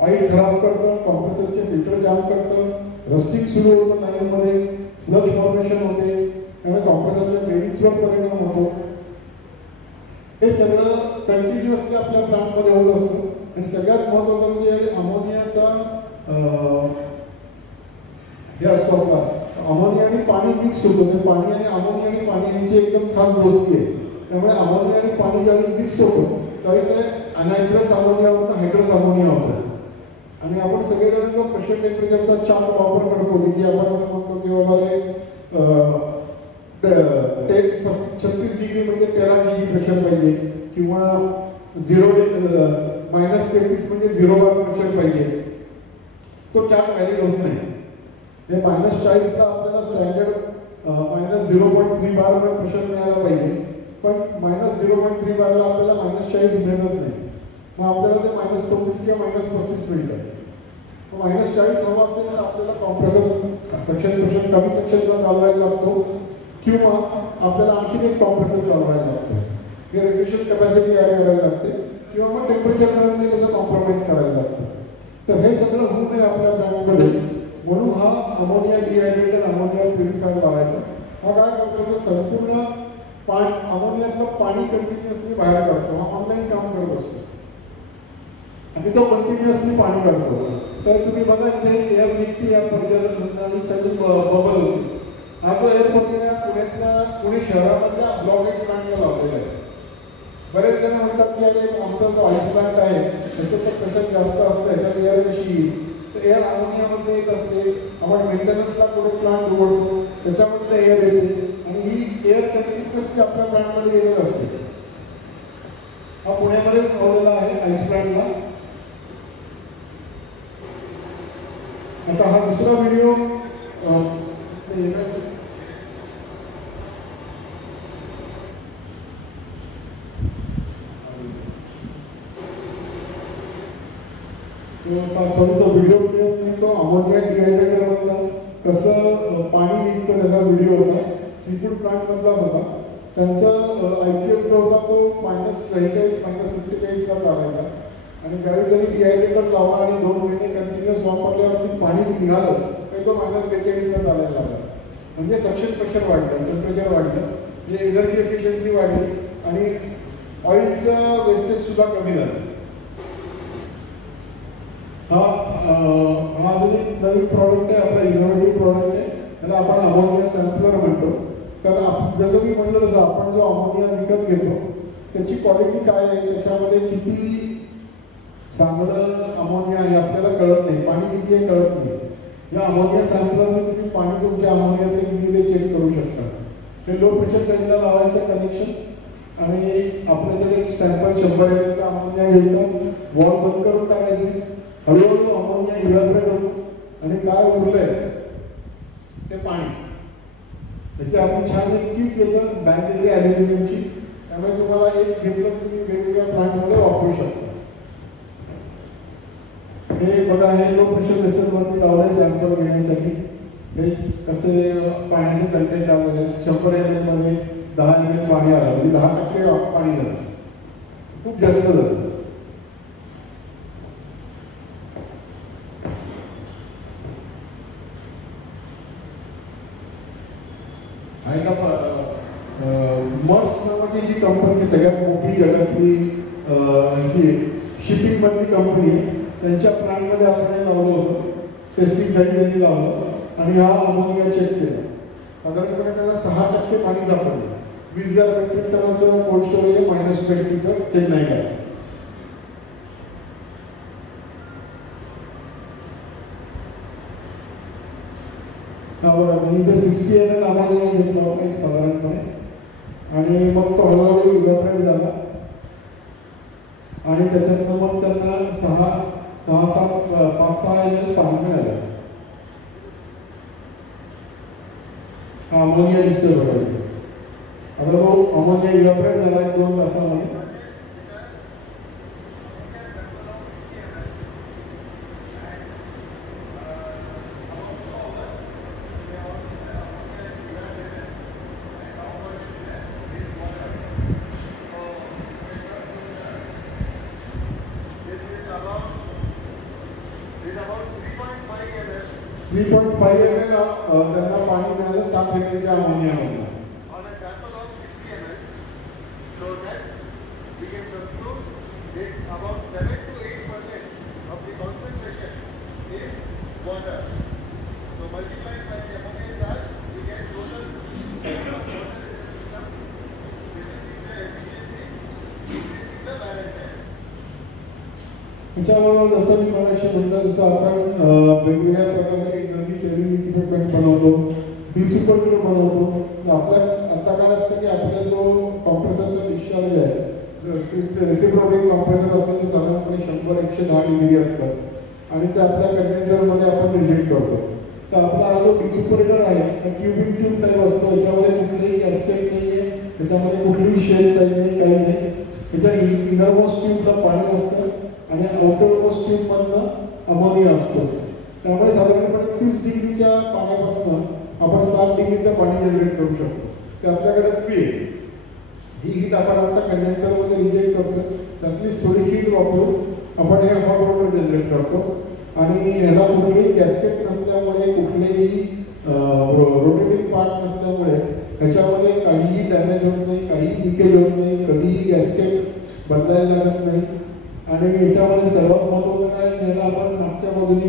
ऑइल खराब करतं, कॉम्प्रेसरचे फिल्टर जाम करतं, रस्टिंग सुरू होतं लाईनमध्ये, स्लज फॉर्मेशन होते, त्यामुळे कॉम्प्रेसरच्या बेरिंग्सवर परिणाम होतो. हे सगळं कंटिन्युअसली आपल्या प्लांटमध्ये होत असतं. आणि सगळ्यात महत्त्वाचं म्हणजे अमोनियाचा हे असतो आपला अमोनिया आणि पाणी मिक्स होतं. ते पाणी आणि अमोनिया आणि पाणी यांची एकदम खास दोस्ती आहे. त्यामुळे अमोनिया आणि पाणी ज्यावेळी मिक्स होतं त्यावेळी ते अनायड्रस अमोनिया होतं, हायड्रस अमोनिया होतं. आणि आपण सगळेजण जो प्रेशर टेम्परेचरचा चार्ट वापर करतो की आपण असं म्हणतो की बाबा ते 36 डिग्री म्हणजे 13 डिग्री प्रेशर पाहिजे किंवा -33 म्हणजे 0 बार प्रेशर पाहिजे. तो चार्ट व्हॅलिड होत नाही. ते -40ला आपल्याला स्टँडर्ड -0.3 बार प्रेशर मिळायला पाहिजे, पण -0.3 बारला आपल्याला -40 मिळतच नाही. मग आपल्याला ते -34 किंवा -35 मिळतं. -40 हवा असेल तर आपल्याला कॉम्प्रेसर सक्शन प्रेशर कमी सेक्शनला चालवायला लागतो किंवा आपल्याला आणखी एक कॉम्प्रेसर चालवायला लागतो. हे रेग्युलेशन कॅपॅसिटी ॲड करायला लागते किंवा मग टेम्परेचर मिळून त्याचं कॉम्प्रोमाइज करायला लागतं. तर हे सगळं होऊ नये आपल्या प्लॅनमध्ये, म्हणून हा अमोनिया डिहायड्रेटेड अमोनिया प्युरिफायर लावायचा. हा काय करतो तर संपूर्ण अमोनियातलं पाणी कंटिन्युअसली बाहेर काढतो. हा ऑनलाईन काम करत असतो आणि तो कंटिन्युअसली पाणी काढतो. तर तुम्ही बघा इथे एअर निघते या पर्जन आणि सगळी बबल होती. हा जो एअर पर्जन पुणे शहरामधल्या ब्लॉकेज प्लांटला लावलेला आहे. बरेच जण म्हणतात की अरे आमचा जो आईस प्लांट आहे त्याचं तर प्रेशर जास्त असतं, ह्याच्यात एअर कशी येईल. तर एअर अमोनियामध्ये येत असते. आपण मेंटेनन्सला पुढे प्लांट उघडतो, त्याच्यामध्ये एअर येते आणि ही एअर कंटिन्युअसली आपल्या प्लांटमध्ये येत असते. हा पुण्यामध्येच लावलेला आहे आईस प्लांटला. आता हा दुसरा व्हिडिओ तो व्हिडिओ तो अमोनिया डिहायड्रेटरमधलं कसं पाणी निघतं त्याचा व्हिडिओ होता. सीफूड प्लांटमधलाच होता. त्यांचा IPM जो होता तो -46 -47ला चालायचा आणि ज्यावेळी त्यांनी डिहायड्रेटर लावला आणि 2 महिने कंटिन्युअस वापरल्यावरती पाणी निघालं तर तो -42ला चालायला लागला. म्हणजे सक्शन प्रेशर वाढलं, टेम्परेचर वाढलं, म्हणजे एनर्जी एफिशियन्सी वाढली आणि ऑइलचं वेस्टेज सुद्धा कमी झालं. हा जो एक नवीन प्रॉडक्ट आहे, आपला इनोव्हेटिव्ह प्रॉडक्ट आहे, त्याला आपण अमोनिया सॅम्पलर म्हणतो. तर जसं मी म्हटलं तसं आपण जो अमोनिया विकत घेतो त्याची क्वालिटी काय आहे, त्याच्यामध्ये किती चांगलं अमोनिया आहे आपल्याला कळत नाही, पाणी किती आहे कळत नाही. या अमोनिया सॅम्पलरने तुम्ही पाणी तुमच्या अमोनियातले किती ते चेक करू शकता. हे लो प्रेशर साईडला लावायचं कनेक्शन आणि आपल्याला एक सॅम्पल 100 ml अमोनिया घ्यायचा, वॉल बंद करून टाकायचे, हळूहळू अमोनिया इव्हॅपोरेट होतो आणि काय उरलंय ते पाणी. त्याची आपली छान एक ट्यूब येतं बँक येते ॲल्युमिनियमची, त्यामुळे तुम्हाला एक घेतलं तुम्ही वेगवेगळ्या प्लांटमध्ये वापरू शकता. हे बघा हे लो प्रेशर वेसलवरती लावलंय सॅम्पल घेण्यासाठी. हे कसे पाण्याचे कंटेंट आलेले 100 ml मध्ये 10 ml पाणी आलं म्हणजे 10% पाणी झालं, खूप जास्त झालं. आणि मर्स नावाची जी कंपनी सगळ्यात मोठी जगातली शिपिंग मधली कंपनी त्यांच्या प्लांटमध्ये आपण हे लावलं होतं. टेस्टिंगसाठी त्यांनी लावलं आणि हा अमोनिया चेक केला. साधारणपणे त्याला 6% पाणी सापडलं. 20,000 मेट्रिक टनाचं कोल्ड स्टोरेज आहे -20चं चेन्नई काय. हा बघा इथे 60 ml अमोनिया घेतला होता एक साधारणपणे, आणि मग तो हळूहळू इव्हॅपोरेट झाला आणि त्याच्यातनं मग त्यांना 5-6 ml पाणी मिळालं. हा अमोनिया दिसतोय बघा. आता तो अमोनिया इव्हॅपोरेट झाला 2 तासामध्ये. त्यांना पाणी मिळालं 7 ml अमोनियामधून. On a sample of 60 ml, so that we can conclude it's about 7 to 8% of the concentration is water. So multiplied by the ammonia charge, we get total amount of water in the system, reducing the efficiency, increasing the wear and tear. त्याच्याबरोबर जसं मी मगाशी म्हटलं तसं आपण वेगवेगळ्या प्रकारचे energy saving equipment बनवतो, डिसिपल्टर बनवतो. आपल्या आता काय असतं की आपला जो कॉम्प्रेसरचा डिस्चार्ज आहे, रेसिप्रोकेटिंग कॉम्प्रेसर असेल तर साधारणपणे 100-110 डिग्री असतात आणि ते आपल्या कंडेन्सरमध्ये आपण रिजेक्ट करतो. तर आपला हा जो डिसिपरेटर आहे ट्यूबिंग ट्यूब टाईप असतो, याच्यामध्ये कुठलीही गॅस्केट नाही आहे, त्याच्यामध्ये कुठलीही शेल साईज नाही, काही नाही. त्याच्या इनरमोस्ट ट्यूबला पाणी असतं आणि आउटरमोस्ट ट्यूबमधनं अमोनिया असतो. त्यामुळे साधारणपणे 30 डिग्रीच्या पाण्यापासून आपण 7 डिग्रीचं पाणी जनरेट करू शकतो. ते आपल्याकडे फ्री आहे. ही हीट आपण आता कंडेन्सरमध्ये रिजेक्ट करतो, त्यातलीच थोडी हीट वापरून आपण हे हॉट वॉटर जनरेट करतो. आणि ह्याला कुठलीही गॅस्केट नसल्यामुळे, कुठलेही रोटेटिंग पार्ट नसल्यामुळे ह्याच्यामध्ये काहीही डॅमेज होत नाही, काहीही लिकेज होत नाही, कधीही गॅस्केट बदलायला लागत नाही. आणि याच्यामध्ये सर्वात महत्त्वाचं काय, ज्याला आपण मागच्या बाजूने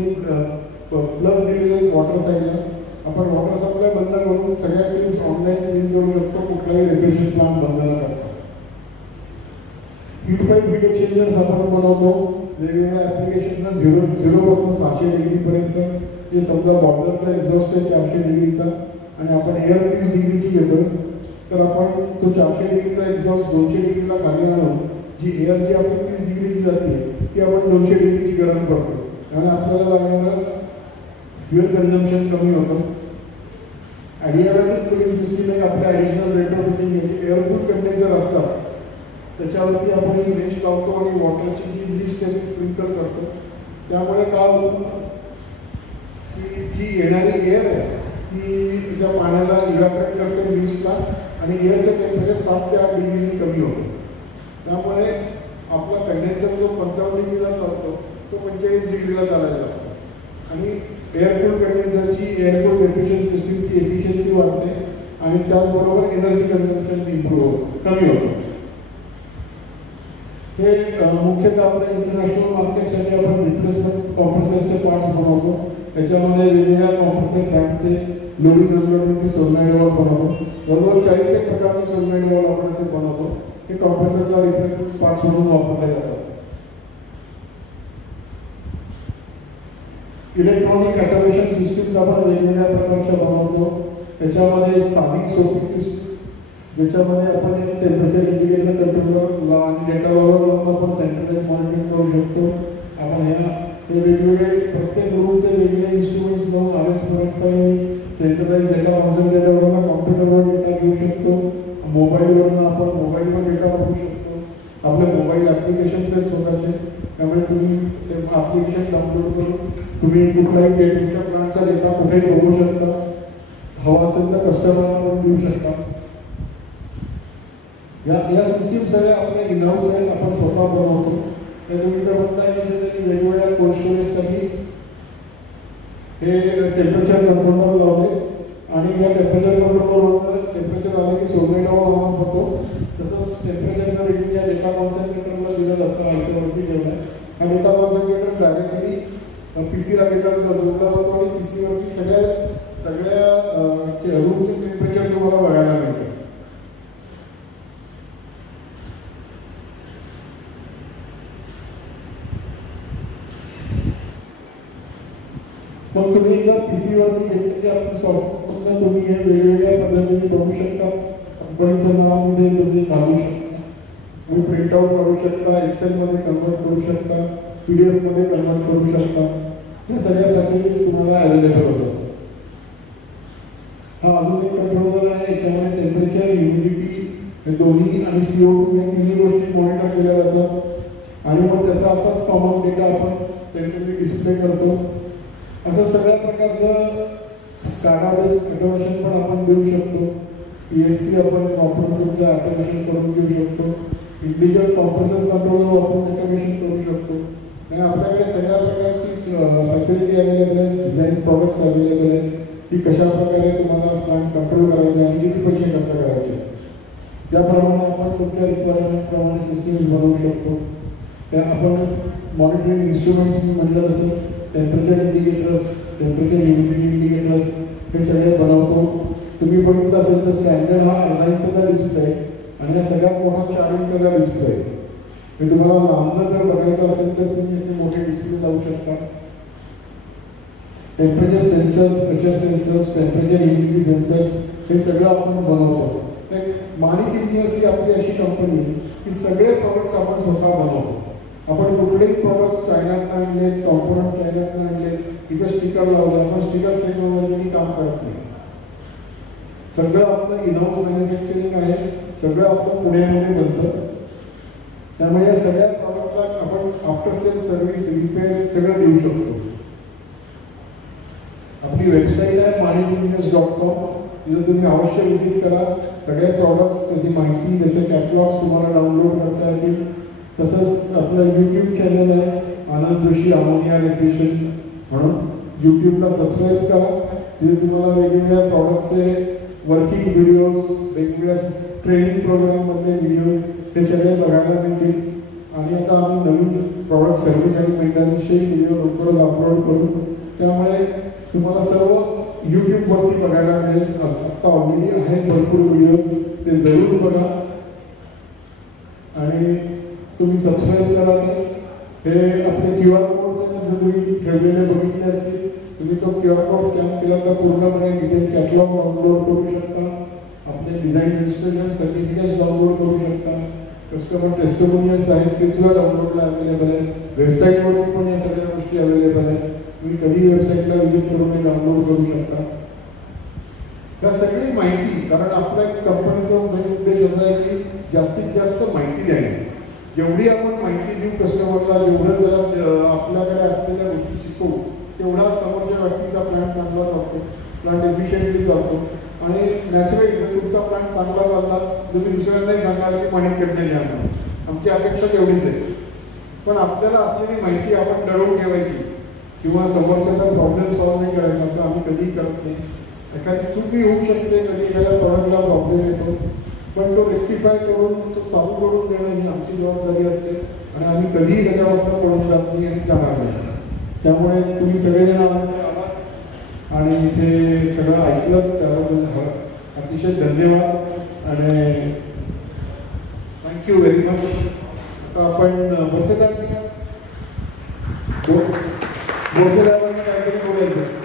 प्लग दिलेले वॉटर साईडला, आपण वॉटर सप्लाय बंद करून सगळ्या टीम्स ऑनलाईन क्लीन करू शकतो, कुठलाही रेफ्रिजरेशन प्लांट बंद न करता. हीट पाईप हीट एक्सचेंजर्स आपण बनवतो वेगवेगळ्या ॲप्लिकेशनला. 0 पासून 600 डिग्रीपर्यंत. जे समजा बॉर्डरचा एक्झॉस्ट आहे 400 डिग्रीचा आणि आपण एअर 30 डिग्रीची घेतो, तर आपण तो 400 डिग्रीचा एक्झॉस्ट 200 डिग्रीला खाली आणून जी एअर जी आपली 30 डिग्रीची जाते ती आपण 200 डिग्रीची गरम करतो आणि आपल्याला लागणारं फ्युएल कन्झम्पशन कमी होतं. ॲडियाबॅटिक कुलिंग सिस्टीम एक आपल्या ॲडिशनल रेट्रोफिटिंग एअरकूल कंडेन्सर असतात, त्याच्यावरती आपण ही रेंज लावतो आणि वॉटरची जी लिस्ट आहे ती स्प्रिंकल करतो. त्यामुळे काय होतं की जी येणारी एअर आहे ती त्या पाण्याला इव्हॅपरेट करते लिस्टला आणि एअरचं टेम्परेचर 7 ते 8 डिग्रीनी कमी होतं. त्यामुळे आपला कंडेन्सर जो 55 डिग्रीला चालतो तो 45 डिग्रीला चालायला लागतो आणि एअरकूल कंडेन्सरची एअरकूल रेफ्रिजरेशन सिस्टीमची एफिशियन्सी वाढते आणि त्याचबरोबर एनर्जी कन्झम्पशन कमी होतं. हे मुख्यतः आपल्या इंटरनॅशनल मार्केटसाठी आपण रिप्लेसमेंट कॉम्प्रेसरचे पार्ट्स बनवतो. त्याच्यामध्ये वेगवेगळ्या कॉम्प्रेसर ब्रँडचे लोडिंग अनलोडिंगचे सोलनॉइड वॉल बनवतो. जवळजवळ 40 प्रकारचे सोलनॉइड वॉल आपण असे बनवतो. हे कॉम्प्रेसरला रिप्लेसमेंट पार्ट्स म्हणून वापरले जातात. इलेक्ट्रॉनिक ॲटोमेशन सिस्टीम्स आपण वेगवेगळ्या प्रकारच्या बनवतो. त्याच्यामध्ये साधी सोपी सिस्टीम ज्याच्यामध्ये आपण टेम्परेचर इंडिकेटर कंट्रोलर आणि डेटा लॉगरला आपण सेंट्रलाइज मॉनिटरिंग करू शकतो. आपण हे वेगवेगळे प्रत्येक रूमचे वेगवेगळे इन्स्ट्रुमेंट्स लावून RS-485 सेंट्रलाइज डेटा कॉन्सन्ट्रेटरवरून कॉम्प्युटरवर डेटा घेऊ शकतो. मोबाईलवरून आपण मोबाईलवर डेटा वापरू शकतो. आपले मोबाईल ॲप्लिकेशन्स आहेत स्वतःचे, त्यामुळे तुम्ही ते ॲप्लिकेशन डाउनलोड करून तुम्ही कुठलाही तुमच्या प्लांटचा डेटा कुठेही बघू शकता. हवा असेल तर कस्टमरला पण देऊ शकता. या सिस्टीम सगळ्या आपल्या इनहाऊस आहेत, आपण स्वतः बनवतो. तर तुम्ही जर म्हणताय की वेगवेगळ्या कोल्ड स्टोरेजसाठी हे टेम्परेचर कंट्रोलर लावले आणि या टेम्परेचर कंट्रोलरवर टेम्परेचर आलं की सोलनॉइड ऑन होतो. तसंच टेम्परेचरचा रिडिंग या डेटा कॉन्सन्ट्रेटरला दिलं जातं. आयत्यावरती ठेवलं आहे. हा डेटा कॉन्सन्ट्रेटर डायरेक्टली PC ला डेटा जोडला जातो आणि PC वरती सगळ्या रूमचे टेम्परेचर तुम्हाला बघायला मिळतं. मग तुम्ही एकदा PC वरती घेतले की आपण सुद्धा तुम्ही हे वेगवेगळ्या पद्धतीने करू शकता. कंपनीचं नाव तिथे तुम्ही घालू शकता, तुम्ही प्रिंटआउट काढू शकता, एक्सेलमध्ये कन्वर्ट करू शकता, PDF मध्ये कन्वर्ट करू शकता. या सगळ्या फॅसिलिटीज तुम्हाला अवेलेबल होतात. हा अजून एक कंट्रोलर आहे, याच्यामध्ये टेम्परेचर, ह्युमिडिटी हे दोन्ही आणि CO2 या तिन्ही गोष्टी मॉनिटर केल्या जातात. आणि मग त्याचा असाच कॉमन डेटा आपण सेंट्रली डिस्प्ले करतो. असं सगळ्या प्रकारचं स्काडा बेस्ड ऑटोमेशन पण आपण देऊ शकतो. PLC आपण वापरून तुमचं ऑटोमेशन करून देऊ शकतो. इंडिव्हिज्युअल कॉम्प्रेसर कंट्रोलर वापरून ऑटोमेशन करू शकतो. आणि आपल्याकडे सगळ्या प्रकारची फॅसिलिटी अवेलेबल आहे, डिझाईन प्रॉडक्ट्स अवेलेबल आहेत की कशा प्रकारे तुम्हाला प्लांट कंट्रोल करायचं आणि किती पैसे खर्च करायचे. त्याप्रमाणे आपण तुमच्या रिक्वायरमेंटप्रमाणे सिस्टम्स बनवू शकतो. त्या आपण मॉनिटरिंग इन्स्ट्रुमेंट्स मी म्हटलं तसं temperature indicators, temperature humidity indicators हे सगळे बनवतो. तुम्ही बघितलं असेल तर स्टँडर्ड हा 18 इंचचा डिस्प्ले आणि हा सगळ्यात मोठा 4 इंचचा डिस्प्ले आहे. हे तुम्हाला लांबनं जर बघायचं असेल तर तुम्ही असे मोठे डिस्प्ले लावू शकता. Temperature sensors, pressure sensors, temperature humidity sensors हे सगळं आपण बनवतो. माणिक इंजिनियर्स ही आपली अशी कंपनी की सगळे प्रॉडक्ट्स आपण स्वतः बनवतो. आपण कुठलेही प्रॉडक्ट्स चायनात आणले, कॉम्पोनंट चायनात आणले, इथे स्टिकर लावले, आपण स्टिकर टेक्नॉलॉजीनी काम करत नाही. सगळं आपलं इनहाऊस मॅन्युफॅक्चरिंग आहे, सगळं आपलं पुण्यामध्ये बनतं. त्यामुळे या सगळ्या प्रॉडक्टला आपण आफ्टर सेल सर्व्हिस, रिपेअर सगळं देऊ शकतो. आपली वेबसाईट आहे manicingineers.com. तिथं तुम्ही अवश्य व्हिजिट करा. सगळे प्रॉडक्ट्स, त्याची माहिती, त्याचे कॅटलॉग्स तुम्हाला डाउनलोड करता येतील. तसंच आपलं YouTube चॅनल आहे आनंद जोशी अमोनिया न्यूट्रिशन म्हणून. YouTubeला सबस्क्राईब करा. तिथे तुम्हाला वेगवेगळ्या प्रॉडक्ट्सचे वर्किंग व्हिडिओज, वेगवेगळ्या ट्रेनिंग प्रोग्राममधले व्हिडिओ हे सगळे बघायला मिळतील. आणि आता आम्ही नवीन प्रॉडक्ट सर्व्हिस आणि मेंटेनन्सचे व्हिडिओ लवकरच अपलोड करू. त्यामुळे तुम्हाला सर्व YouTubeवरती बघायला मिळेल. आता ऑलरेडी आहेत भरपूर व्हिडिओज, ते जरूर बघा आणि तुम्ही सबस्क्राईब करा. हे आपले QR कोड्स आहेत, जर तुम्ही ठेवलेले बघितले असतील, तुम्ही तो QR कोड स्कॅन केला तर पूर्णपणे डिटेल कॅटलॉग डाउनलोड करू शकता. आपले डिझाईन रजिस्ट्रेशन सर्टिफिकेट्स डाउनलोड करू शकता. कस्टमर टेस्टिमोनियल्स आहेत ते सुद्धा डाउनलोडला अवेलेबल आहे. वेबसाईटवरती पण या सगळ्या गोष्टी अवेलेबल आहेत. तुम्ही कधी वेबसाईटला व्हिजिट करून डाउनलोड करू शकता. त्या सगळी माहिती, कारण आपल्या कंपनीचा उद्देश असा आहे की जास्तीत जास्त माहिती द्यावी. जेवढी आपण माहिती देऊ कस्टमरला, जेवढं त्याला आपल्याकडे असलेल्या गोष्टी शिकवू, तेवढा समोरच्या व्यक्तीचा प्लॅन चांगला चालतो, प्लॅन एफिशियंटली चालतो. आणि नॅचरली जर तुमचा प्लॅन चांगला चालला, तुम्ही दुसऱ्यांनाही सांगाल की माणिककडनं घ्या. आमची अपेक्षा तेवढीच आहे. पण आपल्याला असलेली माहिती आपण दडवून ठेवायची किंवा समोरच्याचा प्रॉब्लेम सॉल्व्ह नाही करायचा, असं आम्ही कधीही करत नाही. एखादी चूकही होऊ शकते, कधी एखाद्या प्रॉडक्टला प्रॉब्लेम येतो, पण तो रेक्टिफाय करून तो चालू करून देणं ही आमची जबाबदारी असते. आणि आम्ही कधीही त्याच्यापासून पडून जात नाही आणि जाणार नाही. त्यामुळे तुम्ही सगळेजण आलात आणि इथे सगळं ऐकलं, त्याबद्दल अतिशय धन्यवाद आणि थँक्यू व्हेरी मच. आता आपण बोरसेसाहेब काहीतरी बोलायचं.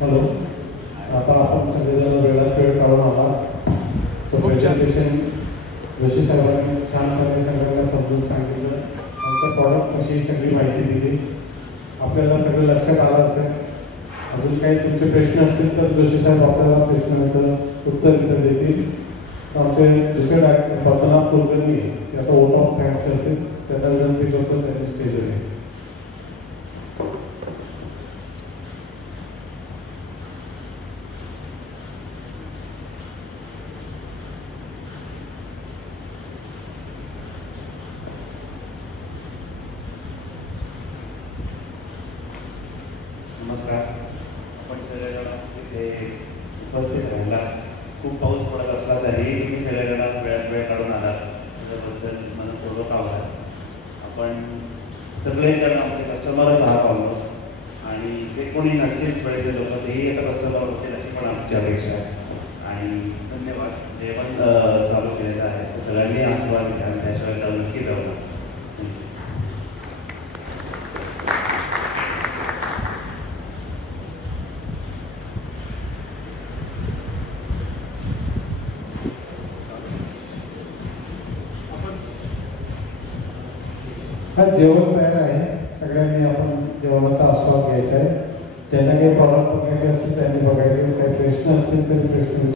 हॅलो, आता आपण सगळेजण वेळात वेळ काढून आला. तो प्रेझेंटेशन जोशी साहेबांनी छानपणे सगळ्यांना समजून सांगितलं. आमच्या प्रॉडक्टविषयी सगळी माहिती दिली. आपल्याला सगळं लक्षात आलं असेल. अजून काही तुमचे प्रश्न असतील तर जोशी साहेब आपल्याला प्रश्नांचं उत्तर इथं देतील. आमचे दुसरे डायरेक्टर पद्मनाभ कुलकर्णी आता वोट ऑफ थँक्स करतील. त्यांना विनंती करतो त्यांनी स्टेजवर यायचं. नमस्कार. आपण सगळेजण इथे उपस्थित राहिला. खूप पाऊस पडत असला तरी तुम्ही सगळेजण वेळात वेळ काढून आलात, त्याच्याबद्दल मनपूर्वक आभार. आपण सगळेजण आपले कस्टमरच आहात ऑलमोस्ट. आणि जे कोणी नसतील वेळेचे लोक तेही आता कस्टमर होतील अशी पण आमची अपेक्षा आहे. आणि धन्यवाद. जेवण चालू केलेलं आहे, सगळ्यांनी आस्वाद घ्या, त्याशिवाय चालू नक्की जाऊ नका. जेवण तयार आहे, सगळ्यांनी आपण जेवणाचा आस्वाद घ्यायचा आहे. ज्यांना काही प्रॉडक्ट बघायचे असतील त्यांनी बघायचे, काही प्रश्न असतील तर प्रश्न